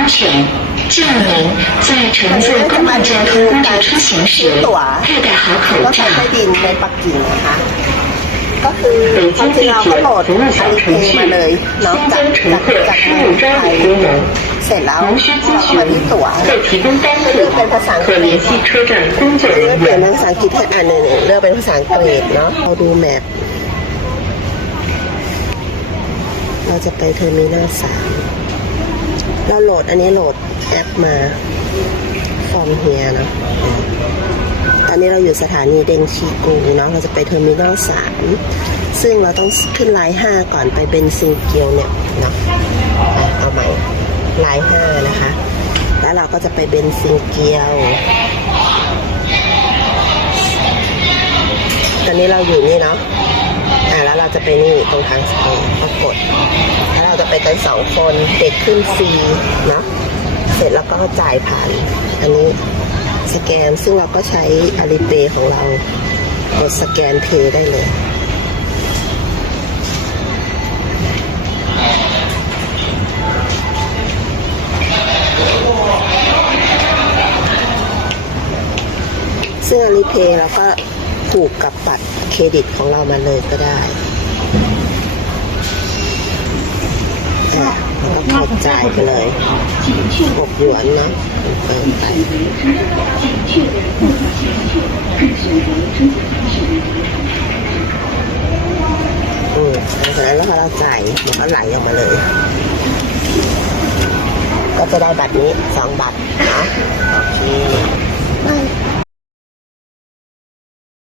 安全。建议您在乘坐公共交通工具出行时佩戴好口 รถ 罩 ไฟ。ใต้ดินในปักกิ่งนะคะ ก็คือ 北 ความ 京 จริง 地 เรา 铁 ก็โหลด 服务 อา 小 ลีเพ 程 ย์ 序 มาเลยเนาะ 新 จาก 增乘 จาก 客 จาก 输 ทาง 入专 ไทย 属功能。 เสร็จแล้ว 无需咨 เราก็มาที่ 询 ตั๋ว 再提供单次可联系车站工作 เลือก 人 เปลี่ยน 员 เป็นภาษาอังกฤษให้อ่านหนึ่งเลือกเป็นภาษาอังกฤษเนาะเราดูแมพเราจะไปเทอร์มินอลสาม เราโหลดอันนี้โหลดแอปมา from here เนาะตอนนี้เราอยู่สถานีเดงชีกูเนาะเราจะไปเทอร์มินอลสามซึ่งเราต้องขึ้นไลน์ห้าก่อนไปเบนซิงเกียวเนี่ยเนาะเอาใหม่ไลน์ห้านะคะ แล้วเราก็จะไปเบนซิงเกียว ตอนนี้เราอยู่นี่เนาะอ่าแล้วเราจะไปนี่ตรงทางสเปนก็กด ไปกันสองคนเด็กขึ้นฟรีนะเสร็จแล้วก็จ่ายผ่าน อันนี้สแกนซึ่งเราก็ใช้อาลีเปของเรากดสแกนเพย์ได้เลยซึ่งอาลีเพย์เราก็ผูกกับบัตรเครดิตของเรามาเลยก็ได้ อะแล้วก็กดจ่ายไปเลยหกหยวนเนาะเติมไปอืมจากนั้นแล้วพอเราจ่ายมันก็ไหลออกมาเลย ก็จะได้บัตรนี้สองบัตรนะโอเค